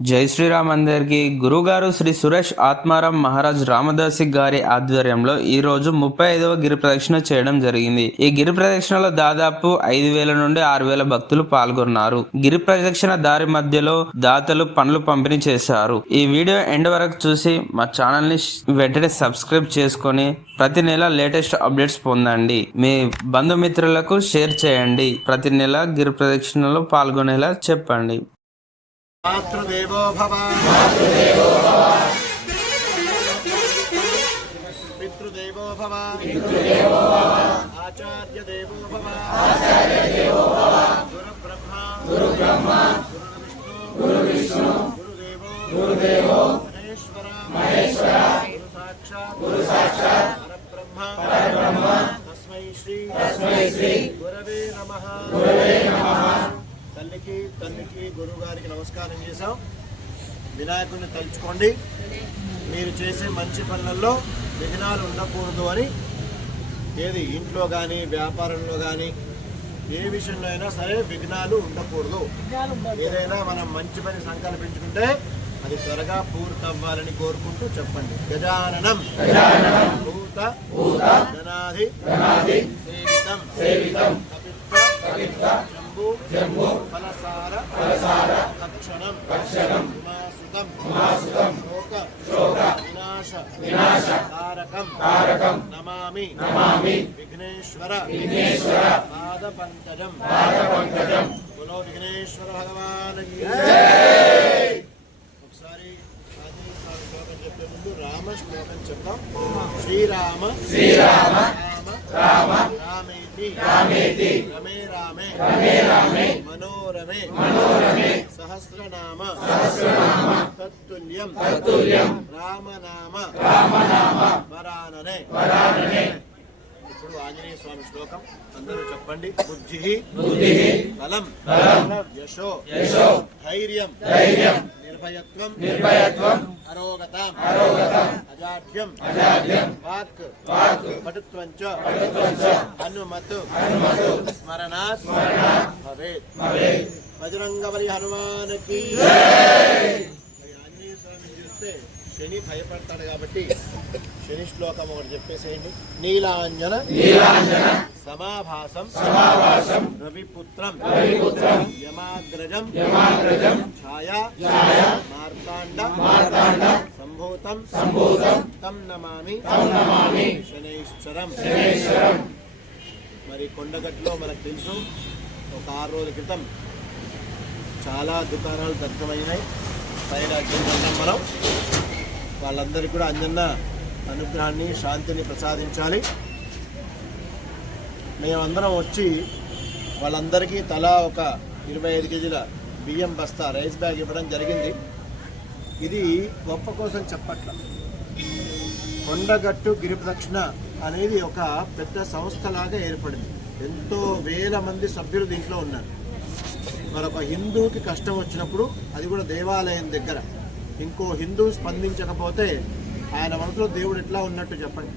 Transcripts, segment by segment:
జై శ్రీరామ్ అందరికి. గురుగారు శ్రీ సురేష్ ఆత్మారాం మహారాజ్ రామదాసి గారి ఆధ్వర్యంలో ఈ రోజు ముప్పై ఐదవ గిరి ప్రదక్షిణ చేయడం జరిగింది. ఈ గిరి ప్రదక్షిణలో దాదాపు ఐదు వేల నుండి ఆరు వేల భక్తులు పాల్గొన్నారు. గిరి ప్రదక్షిణ దారి మధ్యలో దాతలు పనులు పంపిణీ చేశారు. ఈ వీడియో ఎండ్ వరకు చూసి మా ఛానల్ని వెంటనే సబ్స్క్రైబ్ చేసుకొని ప్రతి నెల లేటెస్ట్ అప్డేట్స్ పొందండి. మీ బంధుమిత్రులకు షేర్ చేయండి. ప్రతి నెల గిరి ప్రదక్షిణలో పాల్గొనేలా చెప్పండి. మాతృదేవో భవ. పితృదేవో భవ. ఆచార్య దేవో భవ. గురు బ్రహ్మ గురు బ్రహ్మ గురు విష్ణు గురుదేవో. గురుదేవో. మహేశ్వర. మహేశ్వర గురు సాక్షాత్ గురు సాక్షాత్ పరబ్రహ్మ. తస్మై శ్రీ. గురవే నమః. తల్లికి తల్లికి గురువు గారికి నమస్కారం చేశాం. వినాయకుడిని తలుచుకోండి. మీరు చేసే మంచి పనులలో విఘ్నాలు ఉండకూడదు అని ఏది ఇంట్లో కానీ వ్యాపారంలో కానీ ఏ విషయంలో అయినా సరే విఘ్నాలు ఉండకూడదు. ఏదైనా మనం మంచి పని సంకల్పించుకుంటే అది త్వరగా పూర్తవ్వాలని కోరుకుంటూ చెప్పండి. గజాననం. భూత. సేవితం. కపిత్వ తక్షణం వినాశ తారకం తారకం నమామి నమామి విఘ్నేశ్వర విఘ్నేశ్వర పాద పంకజం బులో విఘ్నేశ్వర భగవాన్ ఒకసారి శ్లోకం చెప్పే ముందు రామ శ్లోకం చెప్తాం శ్రీరామ శ్రీరామ రామ రామ రామేతి. రమే రామే. రమే రామే. మనోరమే. మనోరమే. సహస్రనామ. సహస్రనామ. తత్తుల్యం తత్తుల్యం రామనామ. రామనామ. వరాననే. వరాననే. ఇప్పుడు ఆంజనేయ స్వామి శ్లోకం. అందరూ చెప్పండి. బుద్ధి బలం బలం యశో యశో ధైర్యం ధైర్యం నిర్భయత్వం నిర్భయత్వం అరోగతం అరోగతం అజాడ్యం అజాడ్యం వాక్ వాక్ పటుత్వం చ పటుత్వం చ హనుమతు హనుమతు స్మరణాత్ స్మరణాత్ భవేత్. భవేత్. బజరంగబలి హనుమానికి మరి ఆంజనేయ స్వామిని చూస్తే శని భయపడతాడు కాబట్టి శని శ్లోకం ఒకటి చెప్పేసేయండి. నీలాంజన నీలాంజన సమాభాసం సమాభాసం రవిపుత్రం రవిపుత్రం యమాగ్రజం యమాగ్రజం ఛాయా ఛాయా మార్తాండ మార్తాండ సంభూతం సంభూతం తం నమామి తం నమామి శనైశ్వరం. శనైశ్వరం. మరి కొండగట్టులో మనకు తెలుసు ఒక ఆరు రోజుల క్రితం చాలా దుకాణాలు దగ్ధమైనాయి పైన మనం వాళ్ళందరికీ కూడా అంజన్న అనుగ్రహాన్ని శాంతిని ప్రసాదించాలి. మేమందరం వచ్చి వాళ్ళందరికీ తలా ఒక ఇరవై ఐదు కేజీల బియ్యం బస్తా రైస్ బ్యాగ్ ఇవ్వడం జరిగింది. ఇది గొప్ప కోసం చెప్పట్ల. కొండగట్టు గిరి ప్రదక్షిణ అనేది ఒక పెద్ద సంస్థలాగా ఏర్పడింది. ఎంతో వేల మంది సభ్యులు దీంట్లో ఉన్నారు. మరొక హిందువుకి కష్టం వచ్చినప్పుడు అది కూడా దేవాలయం దగ్గర. ఇంకో హిందువు స్పందించకపోతే ఆయన మనసులో దేవుడు ఎట్లా ఉన్నట్టు చెప్పండి.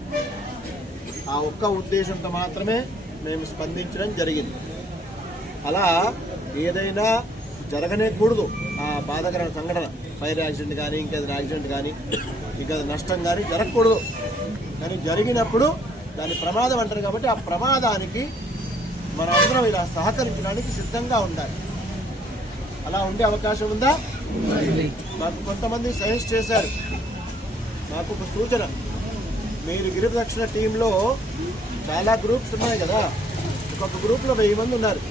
ఆ ఒక్క ఉద్దేశంతో మాత్రమే మేము స్పందించడం జరిగింది. అలా ఏదైనా జరగనేకూడదు ఆ బాధాకరమైన సంఘటన. ఫైర్ యాక్సిడెంట్ కానీ ఇంకేదైనా యాక్సిడెంట్ కానీ ఇంకా నష్టం కానీ జరగకూడదు. కానీ జరిగినప్పుడు దాని ప్రమాదం అంటారు కాబట్టి ఆ ప్రమాదానికి మన అందరం ఇలా సహకరించడానికి సిద్ధంగా ఉండాలి. అలా ఉండే అవకాశం ఉందా? మాకు కొంతమంది సజెస్ట్ చేశారు. నాకు ఒక సూచన. మీరు గిరిదక్షిన టీంలో చాలా గ్రూప్స్ ఉన్నాయి కదా. ఒక్కొక్క గ్రూప్లో వెయ్యి మంది ఉన్నారు.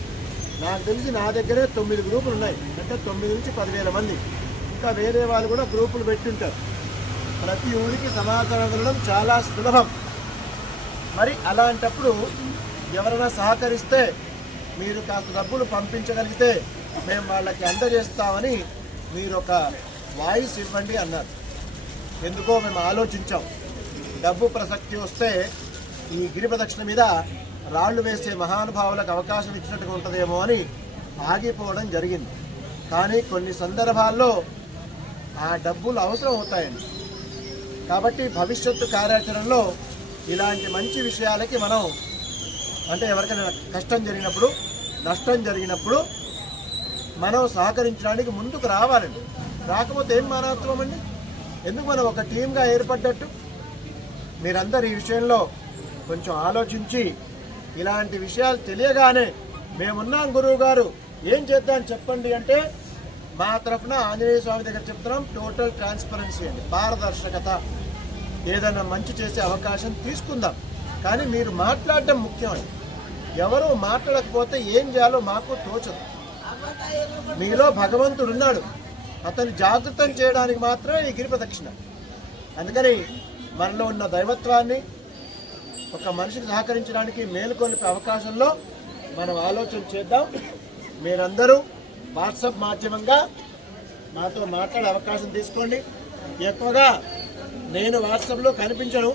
నాకు తెలిసి నా దగ్గరే తొమ్మిది గ్రూపులు ఉన్నాయి. అంటే తొమ్మిది నుంచి పదివేల మంది. ఇంకా వేరే వాళ్ళు కూడా గ్రూపులు పెట్టుంటారు. ప్రతి ఊరికి సమాచారం వెళ్ళడం చాలా సులభం. మరి అలాంటప్పుడు ఎవరైనా సహకరిస్తే మీరు కాస్త డబ్బులు పంపించగలిగితే మేము వాళ్ళకి అందజేస్తామని మీరు ఒక వాయిస్ ఇవ్వండి అన్నారు. ఎందుకో మేము ఆలోచించాం. డబ్బు ప్రసక్తి వస్తే ఈ గిరి ప్రదక్షిణ మీద రాళ్ళు వేసే మహానుభావులకు అవకాశం ఇచ్చినట్టుగా ఉంటుందేమో అని ఆగిపోవడం జరిగింది. కానీ కొన్ని సందర్భాల్లో ఆ డబ్బులు అవసరం అవుతాయండి కాబట్టి భవిష్యత్తు కార్యాచరణలో ఇలాంటి మంచి విషయాలకి మనం అంటే ఎవరికైనా కష్టం జరిగినప్పుడు నష్టం జరిగినప్పుడు మనం సహకరించడానికి ముందుకు రావాలండి. రాకపోతే ఏం మానవత్వం అండి? ఎందుకు మనం ఒక టీంగా ఏర్పడ్డట్టు? మీరందరు ఈ విషయంలో కొంచెం ఆలోచించి ఇలాంటి విషయాలు తెలియగానే మేమున్నాం గురువు గారు ఏం చేద్దాం చెప్పండి అంటే మా తరఫున ఆంజనేయ స్వామి దగ్గర చెప్తున్నాం టోటల్ ట్రాన్స్పరెన్సీ అండి పారదర్శకత. ఏదైనా మంచి చేసే అవకాశం తీసుకుందాం. కానీ మీరు మాట్లాడడం ముఖ్యం అండి. ఎవరు మాట్లాడకపోతే ఏం చేయాలో మాకు తోచదు. మీలో భగవంతుడు ఉన్నాడు అతను జాగృతం చేయడానికి మాత్రమే ఈ గిరి ప్రదక్షిణ. అందుకని మనలో ఉన్న దైవత్వాన్ని ఒక మనిషికి సహకరించడానికి మేలుకొలిపే అవకాశంలో మనం ఆలోచన చేద్దాం. మీరందరూ వాట్సాప్ మాధ్యమంగా మాతో మాట్లాడే అవకాశం తీసుకోండి. ఎక్కువగా నేను వాట్సాప్లో కనిపించను.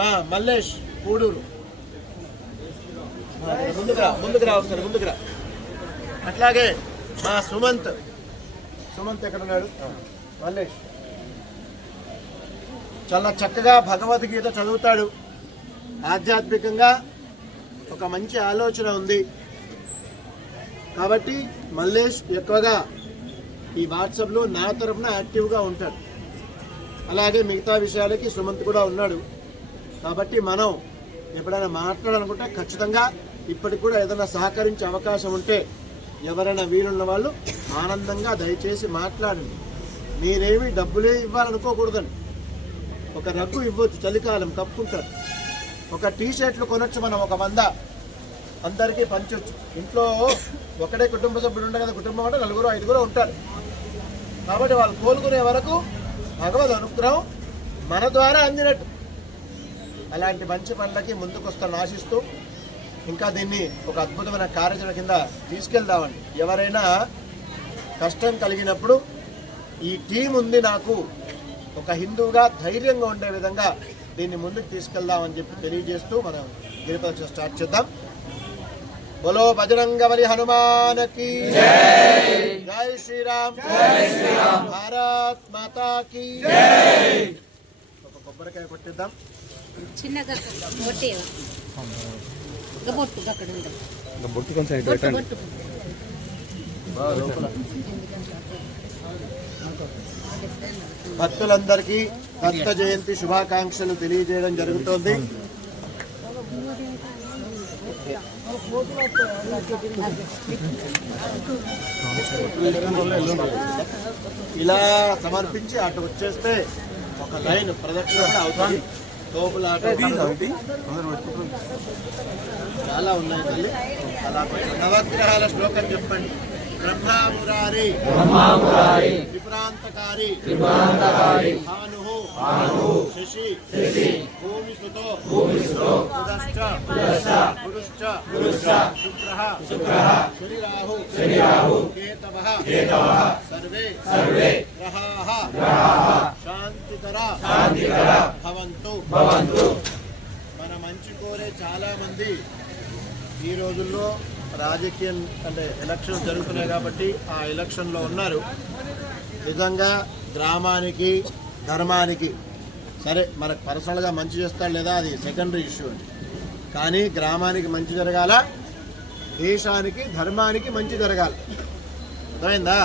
మా మల్లేష్ కూడూరు. ముందుకురా ముందుకురా ముందుకు ఒకసారి అట్లాగే మా సుమంత్. సుమంత్ ఎక్కడ ఉన్నాడు మల్లేష్. చాలా చక్కగా భగవద్గీత చదువుతాడు. ఆధ్యాత్మికంగా ఒక మంచి ఆలోచన ఉంది. కాబట్టి మల్లేష్ ఎక్కువగా ఈ వాట్సాప్లో నా తరఫున యాక్టివ్గా ఉంటాడు. అలాగే మిగతా విషయాలకి సుమంత్ కూడా ఉన్నాడు. కాబట్టి మనం ఎప్పుడైనా మాట్లాడాలనుకుంటే ఖచ్చితంగా ఇప్పటికి కూడా ఏదైనా సహకరించే అవకాశం ఉంటే ఎవరైనా వీలున్న వాళ్ళు ఆనందంగా దయచేసి మాట్లాడండి. మీరేమి డబ్బులే ఇవ్వాలనుకోకూడదండి. ఒక రగ్గు ఇవ్వచ్చు చలికాలం కప్పుకుంటారు. ఒక టీ షర్ట్లు కొనొచ్చు మనం ఒక వంద. అందరికీ పంచవచ్చు ఇంట్లో ఒకటే కుటుంబ సభ్యుడు ఉండే కదా కుటుంబం అంటే నలుగురు ఐదుగురు ఉంటారు. కాబట్టి వాళ్ళు కోలుకునే వరకు భగవద్ అనుగ్రహం మన ద్వారా అందినట్టు. అలాంటి మంచి పనులకి ముందుకొస్తాను ఆశిస్తూ ఇంకా దీన్ని ఒక అద్భుతమైన కార్యాచరణ కింద తీసుకెళ్దామండి. ఎవరైనా కష్టం కలిగినప్పుడు ఈ టీం ఉంది నాకు ఒక హిందువుగా ధైర్యంగా ఉండే విధంగా దీన్ని ముందుకు తీసుకెళ్దామని చెప్పి తెలియజేస్తూ మనం గిరిపరీక్ష స్టార్ట్ చేద్దాం. బలో బజరంగ బలి హనుమానకి జై శ్రీరామ్. భారత్ మాతాకి ఒక కొబ్బరికాయ కొట్టిద్దాం. చిన్నగా ఇంకా బొట్టు అక్కడ ఉంది బొట్టు కొంచెం ఇటు పెట్టండి. భక్తులందరికీ దత్త జయంతి శుభాకాంక్షలు తెలియజేయడం జరుగుతోంది. ఇలా సమర్పించి అటు వచ్చేస్తే ఒక లైన్ ప్రదక్షిణ అవుతుంది. తోపులాట చాలా ఉన్నాయి తల్లి. అలా నవగ్రహాల శ్లోకం చెప్పండి. బ్రహ్మామురారి. త్రిపురాంతకారి భాను శశి. భూమి సుతో ఉదశ్చ. పురుశ్చ శుక్రః. శనిరాహు. కేతవః. సర్వే. గ్రహాः. శాంతికర. భవంతు. మన మంచి కోరే చాలా మంది ఈ రోజుల్లో రాజకీయం అంటే ఎలక్షన్ జరుగుతున్నాయి కాబట్టి ఆ ఎలక్షన్లో ఉన్నారు. నిజంగా గ్రామానికి ధర్మానికి సరే మనకు పర్సనల్గా మంచి చేస్తాడు లేదా అది సెకండరీ ఇష్యూ అండి. కానీ గ్రామానికి మంచి జరగాల దేశానికి ధర్మానికి మంచి జరగాలి. అర్థమైందా?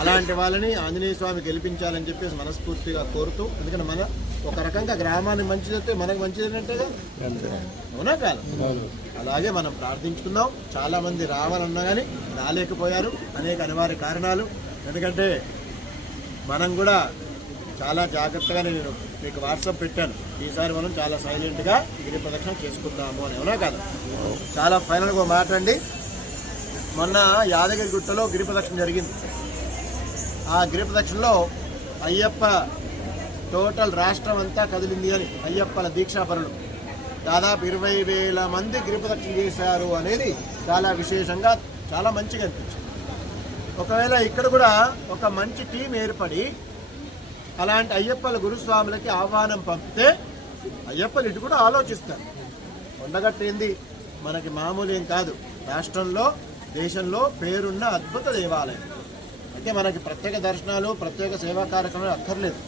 అలాంటి వాళ్ళని ఆంజనేయ స్వామి గెలిపించాలని చెప్పేసి మనస్ఫూర్తిగా కోరుతూ ఎందుకంటే మన ఒక రకంగా గ్రామానికి మంచి చేస్తే మనకు మంచి జరిగినట్టేగా అవునా కాదు? అలాగే మనం ప్రార్థించుకుందాం. చాలా మంది రావాలన్నా కానీ రాలేకపోయారు. అనేక అనివార్య కారణాలు. ఎందుకంటే మనం కూడా చాలా జాగ్రత్తగా నేను మీకు వాట్సాప్ పెట్టాను. ఈసారి మనం చాలా సైలెంట్గా గిరి ప్రదక్షిణ చేసుకుందాము అని. అవునా కాదు? చాలా ఫైనల్గా మాట అండి. మొన్న యాదగిరి గుట్టలో గిరి ప్రదక్షిణ జరిగింది. ఆ గిరి ప్రదక్షిణలో అయ్యప్ప టోటల్ రాష్ట్రం అంతా కదిలింది అని అయ్యప్పల దీక్షాపరులు. దాదాపు ఇరవై వేల మంది గిరిపదక్షిణ చేశారు అనేది చాలా విశేషంగా చాలా మంచిగా అనిపించింది. ఒకవేళ ఇక్కడ కూడా ఒక మంచి టీం ఏర్పడి అలాంటి అయ్యప్పల గురుస్వాములకి ఆహ్వానం పంపితే అయ్యప్పలు ఇటు కూడా ఆలోచిస్తారు. కొండగట్టేంది? మనకి మామూలు ఏం కాదు. రాష్ట్రంలో దేశంలో పేరున్న అద్భుత దేవాలయం. అయితే మనకి ప్రత్యేక దర్శనాలు ప్రత్యేక సేవా కార్యక్రమాలు అక్కర్లేదు.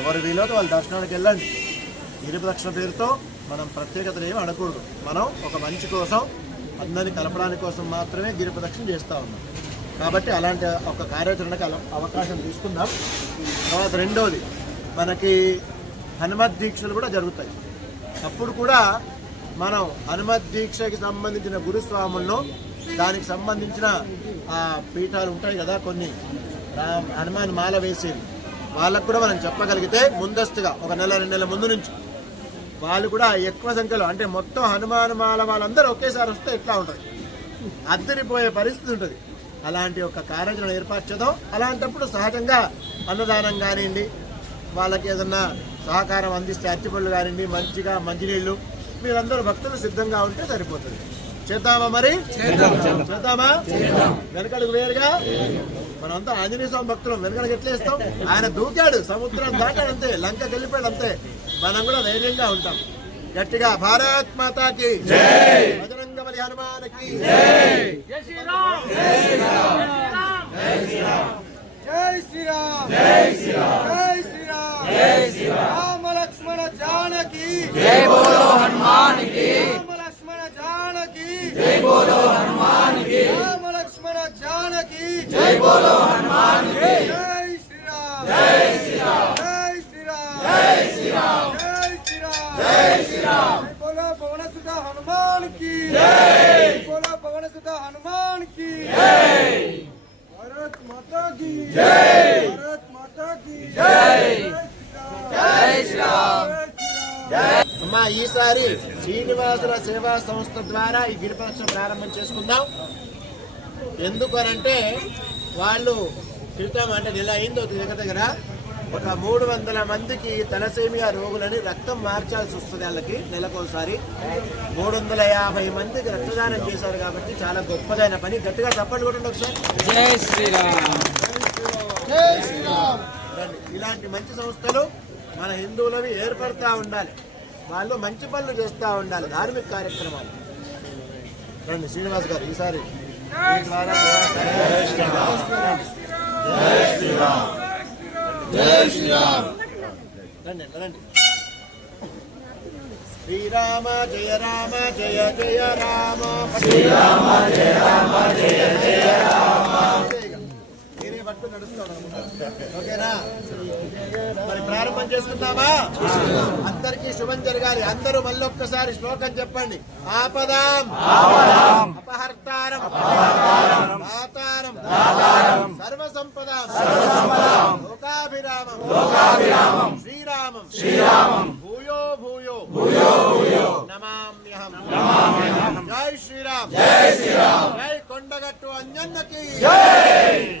ఎవరు వీలతో వాళ్ళ దర్శనానికి వెళ్ళండి. గిరిప్రదక్షిణ పేరుతో మనం ప్రత్యేకతలు ఏమి అడగకూడదు. మనం ఒక మంచి కోసం అందరిని కలపడానికి కోసం మాత్రమే గిరిప్రదక్షిణ చేస్తూ ఉన్నాం. కాబట్టి అలాంటి ఒక కార్యాచరణకు అవకాశం తీసుకుందాం. తర్వాత రెండోది మనకి హనుమత్ దీక్షలు కూడా జరుగుతాయి. అప్పుడు కూడా మనం హనుమత్ దీక్షకి సంబంధించిన గురుస్వాములను దానికి సంబంధించిన ఆ పీఠాలు ఉంటాయి కదా కొన్ని హనుమాన్ మాల వేసేవి. వాళ్ళకు కూడా మనం చెప్పగలిగితే ముందస్తుగా ఒక నెల రెండు నెలల ముందు నుంచి వాళ్ళు కూడా ఎక్కువ సంఖ్యలో అంటే మొత్తం హనుమాన్ మాల వాళ్ళందరూ ఒకేసారి వస్తే ఎట్లా ఉంటుంది? అద్దరిపోయే పరిస్థితి ఉంటుంది. అలాంటి ఒక కార్యాచరణ ఏర్పాటు చేద్దాం. అలాంటప్పుడు సహజంగా అన్నదానం కానివ్వండి వాళ్ళకి ఏదన్నా సహకారం అందిస్తే అరటిపళ్ళు కానివ్వండి మంచిగా మంచినీళ్ళు మీరందరూ భక్తులు సిద్ధంగా ఉంటే సరిపోతుంది. చేద్దామా మరి? చేద్దామా? వెనకడుగు వేరుగా. మనంతా ఆంజనేయ స్వామి భక్తులు. వెనకడికి ఎట్లా ఇస్తాం ఆయన దూకాడు. సముద్రం దాటాడు అంతే. లంకకి వెళ్ళిపోయాడు అంతే. మనం కూడా ధైర్యంగా ఉంటాం. గట్టిగా భారత్ మాతాకి బజరంగ బలి హనుమానికి జై! శ్రీరామ్! జై శ్రీరామ్! జై శ్రీరామ్! జై శ్రీరామ్! రామ లక్ష్మణ జానకి జై బోలో హనుమాన్కి రామ లక్ష్మణ జానకి జై బోలో హనుమాన్ కి రామ లక్ష్మణ జానకి జై బోలో హనుమాన్ కి జై శ్రీరామ్ జై శ్రీరామ్ జై శ్రీరామ్ జై శ్రీరామ్ జై శ్రీరామ్ జై శ్రీరామ్ బోలో పవన సుత హనుమాన్ కి జై బోలో పవన సుత హనుమాన్ కి भारत माता की जय भारत माता की जय जय श्री राम అమ్మా ఈసారి శ్రీనివాసుల సేవా సంస్థ ద్వారా ఈ గిరిపరక్ష ప్రారంభం చేసుకుందాం. ఎందుకనంటే వాళ్ళు క్రితం అంటే నెల అయిందో దగ్గర దగ్గర ఒక మూడు వందల మందికి తలసేమియా రోగులని రక్తం మార్చాల్సి వస్తుంది వాళ్ళకి నెలకోసారి మూడు వందల యాభై మందికి రక్తదానం చేశారు కాబట్టి చాలా గొప్పదైన పని. గట్టిగా తప్పండి కొట్టండి ఒకసారి. ఇలాంటి మంచి సంస్థలు మన హిందువులవి ఏర్పడతా ఉండాలి. వాళ్ళు మంచి పనులు చేస్తూ ఉండాలి. ధార్మిక కార్యక్రమాలు. రండి శ్రీనివాస్ గారు ఈసారి. రండి రండి. శ్రీరామ జయ రామ జయ జయ రామ. శ్రీరామ జయ రామ జయ జయ రామ. నేనే పట్టు నడుస్తాను ఓకేనా? మరి ప్రారంభం చేసుకుందామా? అందరికీ శుభం జరగాలి. అందరూ మళ్ళీ ఒక్కసారి శ్లోకం చెప్పండి. ఆపదాం. అపహర్తారం. దాతారం. సర్వ సంపదాం లోకాభిరామం. శ్రీరామం. శ్రీరామం. భూయో భూయో. భూయో భూయో. నమామ్యహం జై శ్రీరామ్. జై శ్రీరామ్. జై కొండగట్టు అంజన్నకి. జై.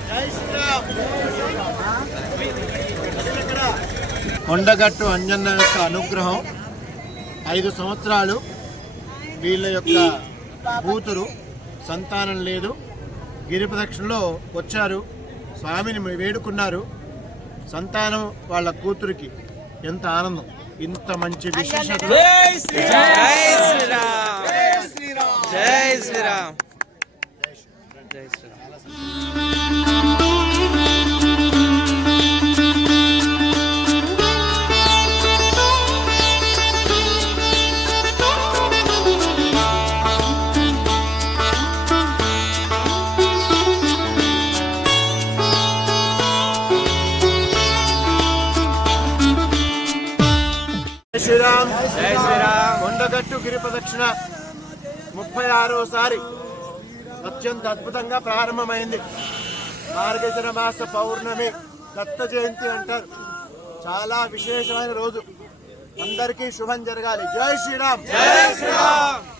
జై శ్రీరామ్ కొండగట్టు అంజన్న యొక్క అనుగ్రహం ఐదు సంవత్సరాలు వీళ్ళ యొక్క కూతురు సంతానం లేదు. గిరి ప్రదక్షిణలో వచ్చారు. స్వామిని వేడుకున్నారు. సంతానం వాళ్ళ కూతురికి ఎంత ఆనందం. ఇంత మంచి విశేషత. జై శ్రీరామ్. జై శ్రీరామ్. జై శ్రీరామ్. శ్రీరామ్ గిరి ప్రదక్షిణ ముప్పై ఆరోసారి అత్యంత అద్భుతంగా ప్రారంభమైంది. మార్గశిర మాస పౌర్ణమి దత్త జయంతి అంటారు. చాలా విశేషమైన రోజు. అందరికీ శుభం జరగాలి. జై శ్రీరామ్. జై శ్రీరామ్.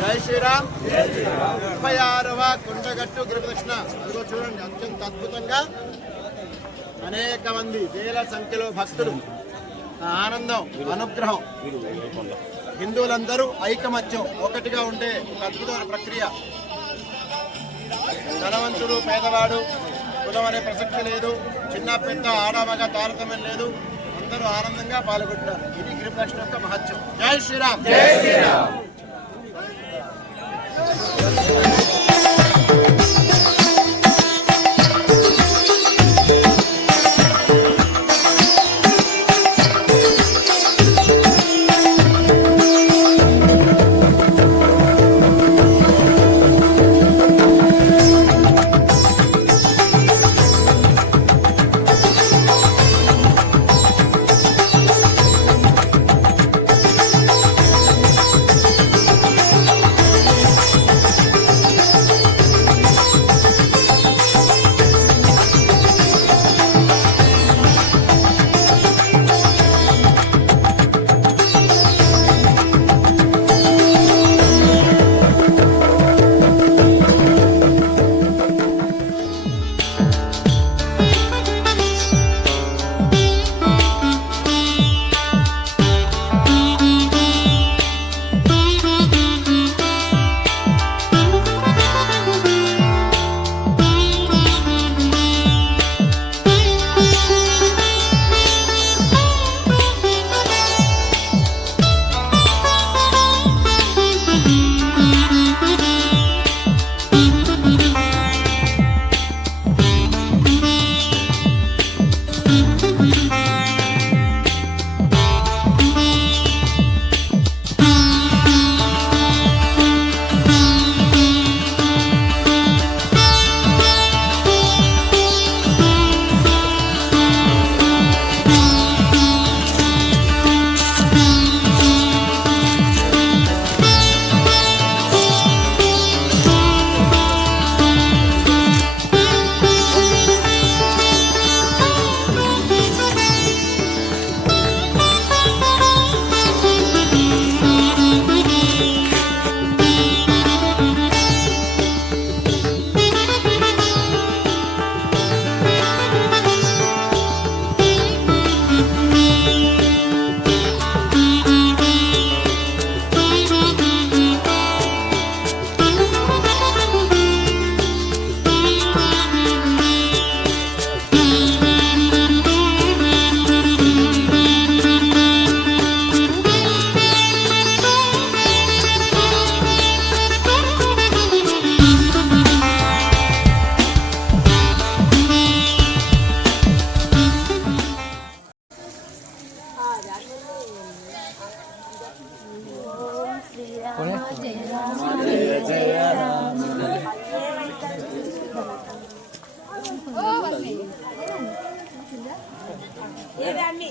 జై శ్రీరామ్. ముప్పై ఆరవ కుండగట్టు గిరి అదిగో చూడండి అత్యంత అద్భుతంగా అనేక మంది వేల సంఖ్యలో భక్తులు. ఆనందం అనుగ్రహం. హిందువులందరూ ఐకమత్యం. ఒకటిగా ఉండే ఒక అద్భుతమైన ప్రక్రియ. ధనవంతుడు పేదవాడు కులం అనే ప్రసక్తి లేదు. చిన్న పెద్ద ఆడమగ తారతమ్యం లేదు. అందరూ ఆనందంగా పాల్గొంటున్నారు. ఇది గిరి యొక్క మహత్యం. జై శ్రీరామ్. జై శ్రీరామ్. পরে আমি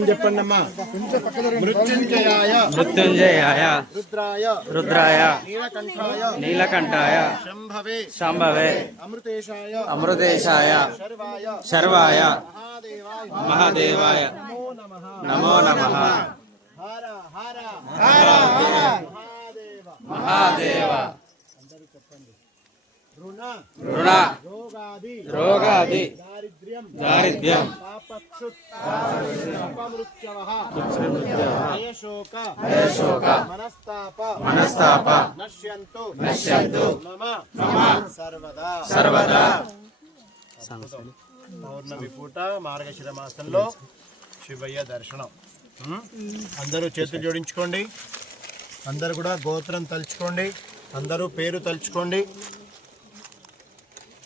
చెప్పండి అమ్మా మృత్యుంజయాయ. మృత్యుంజయాయ. రుద్రాయ. రుద్రాయ. నీలకంఠాయ. నీలకంఠాయ. శంభవే. శాంభవే. అమృతేశాయ. అమృతేశాయ. శర్వాయ. శర్వాయ. మహాదేవాయ. నమో నమః. మహాదేవ. మహాదేవ రుణ. రోగాది. దారిద్ర్యం. దారిద్ర్యం. మనస్తాప. మనస్తాప. నశ్యంతు. సర్వదా. సర్వదా. పౌర్ణమి పూట మార్గశిర మాసంలో శివయ్య దర్శనం? అందరూ చేతులు జోడించుకోండి. అందరూ కూడా గోత్రం తలుచుకోండి. అందరూ పేరు తలుచుకోండి.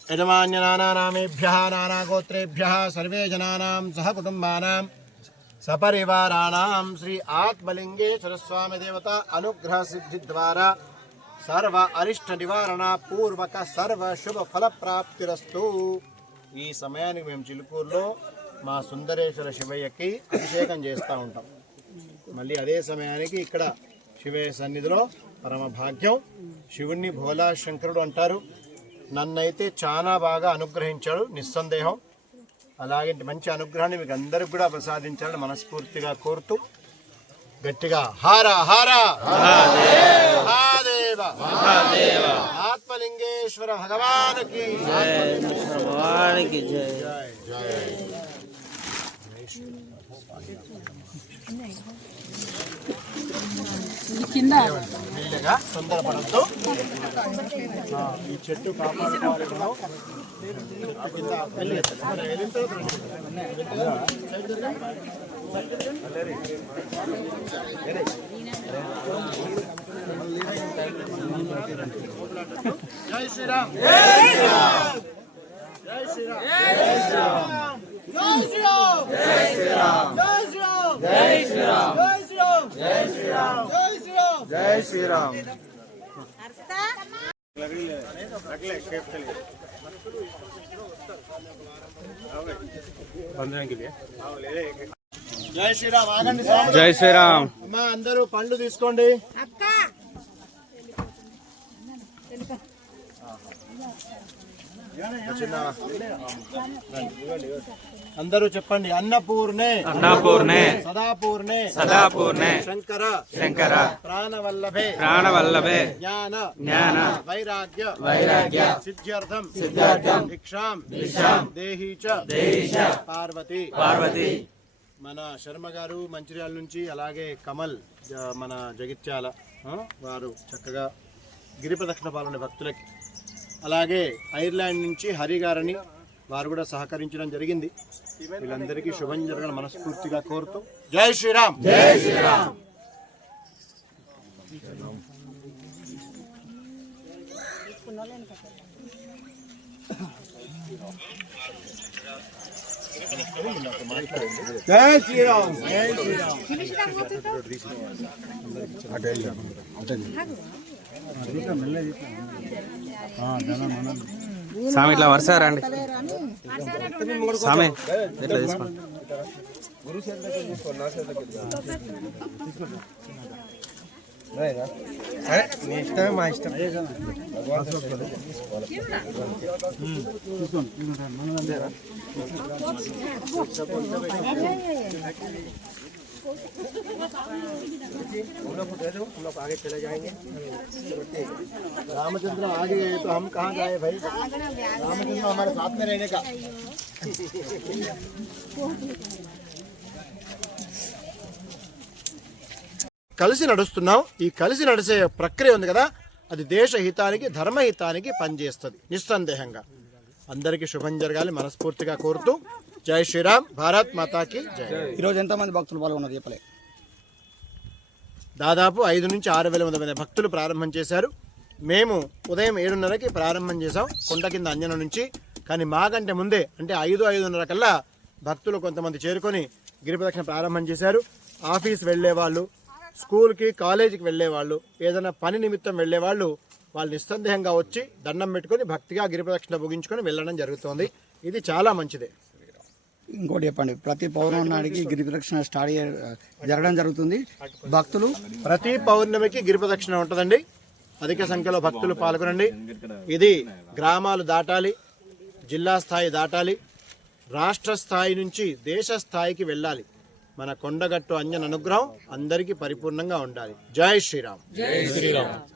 యజమాన్య నానాగోత్రేభ్య సర్వే జనానాం సహ కుటుంబానాం సపరివారాణం శ్రీ ఆత్మలింగేశ్వరస్వామిదేవత దేవత అనుగ్రహ సిద్ధి ద్వారా సర్వ అరిష్ట నివారణ పూర్వక సర్వ శుభ ఫల ప్రాప్తిరస్తు ఈ సమయానికి మేము చిలుకూరులో మా సుందరేశ్వర శివయ్యకి అభిషేకం చేస్తూ ఉంటాం. మళ్ళీ అదే సమయానికి ఇక్కడ శివయ్య సన్నిధిలో పరమ భాగ్యం శివుణ్ణి భోలా శంకరుడు అంటారు. నన్నైతే చాలా బాగా అనుగ్రహించాడు. నిస్సందేహం. అలాగే మంచి అనుగ్రహాన్ని మీకు అందరికి కూడా ప్రసాదించాలని మనస్ఫూర్తిగా కోరుతూ గట్టిగా హార హార! మహాదేవ! ఆత్మలింగేశ్వర భగవానికి! వాడికి జయ కింద. వీళ్ళగా తొందరపడద్దు ఈ చెట్టు కాపాడుకోవాలి మనం జై శ్రీరామ్. జై శ్రీరామ్. జై శ్రీరామ్. జై శ్రీరామ్. జై శ్రీరామ్. ఆగండి స్వామి. జై శ్రీరామ్ అమ్మా అందరూ పండ్లు తీసుకోండి. చిన్న అందరూ చెప్పండి. అన్నపూర్ణే. అన్నాపూర్ణే. సదాపూర్ణే. సదాపూర్ణే. శంకర. శంకర. ప్రాణవల్లభే. ప్రాణవల్లభే. జ్ఞాన. జ్ఞాన. వైరాగ్య. వైరాగ్య. సిద్ధ్యర్థం. సిద్ధ్యార్థం. భిక్షాం. భిక్షాం. దేహీ చ దేహీ చ పార్వతి. పార్వతి. మన శర్మ గారు మంచిర్యాల నుంచి అలాగే కమల్ మన జగిత్యాల వారు చక్కగా గిరి ప్రదక్షిణ పాలన భక్తులకి అలాగే ఐర్లాండ్ నుంచి హరి గారని వారు కూడా సహకరించడం జరిగింది. వీళ్ళందరికీ శుభం జరగడం మనస్ఫూర్తిగా కోరుతూ జై శ్రీరామ్! జై శ్రీరామ్! జై శ్రీరామ్! జై శ్రీరామ్! స్వామి ఇట్లా వరుస రండి. స్వామి ఇట్లా తీసుకోండి ఇష్టమే మా ఇష్టం. रामचंद्र आगे गए तो हम कहाँ जाए भाई रामचंद्र हमारे साथ में रहने का కలిసి నడుస్తున్నాం ఈ కలిసి నడిచే ప్రక్రియ ఉంది కదా అది దేశ హితానికి ధర్మహితానికి పనిచేస్తుంది నిస్సందేహంగా అందరికీ శుభం జరగాలి మనస్ఫూర్తిగా కోరుతూ జై శ్రీరామ్ భారత్ మాతాకి జై. ఈరోజు ఎంతమంది భక్తులు పాల్గొన్నారు చెప్పలే? దాదాపు ఐదు నుంచి ఆరు వేల మంది భక్తులు ప్రారంభం చేశారు. మేము ఉదయం ఏడున్నరకి ప్రారంభం చేసాం కొండ కింద అంజనం నుంచి. కానీ మాకంటే ముందే అంటే ఐదు ఐదున్నర కల్లా భక్తులు కొంతమంది చేరుకొని గిరి ప్రదక్షిణ ప్రారంభం చేశారు. ఆఫీస్ వెళ్ళే వాళ్ళు స్కూల్కి కాలేజీకి వెళ్ళే వాళ్ళు ఏదైనా పని నిమిత్తం వెళ్ళే వాళ్ళు వాళ్ళు నిస్సందేహంగా వచ్చి దండం పెట్టుకొని భక్తిగా గిరి ప్రదక్షిణ ముగించుకొని వెళ్ళడం జరుగుతోంది. ఇది చాలా మంచిదే. ఇంకోటి చెప్పండి. ప్రతి పౌర్ణమి నాడికి గిరి ప్రదక్షిణ స్టార్ట్ అయ్యే- జరగడం జరుగుతుంది. భక్తులు ప్రతి పౌర్ణమికి గిరి ప్రదక్షిణ ఉంటుందండి. అధిక సంఖ్యలో భక్తులు పాల్గొనండి. ఇది గ్రామాలు దాటాలి జిల్లా స్థాయి దాటాలి రాష్ట్ర స్థాయి నుంచి దేశ స్థాయికి వెళ్ళాలి. మన కొండగట్టు అంజన్ అనుగ్రహం అందరికీ పరిపూర్ణంగా ఉండాలి. జై శ్రీరామ్.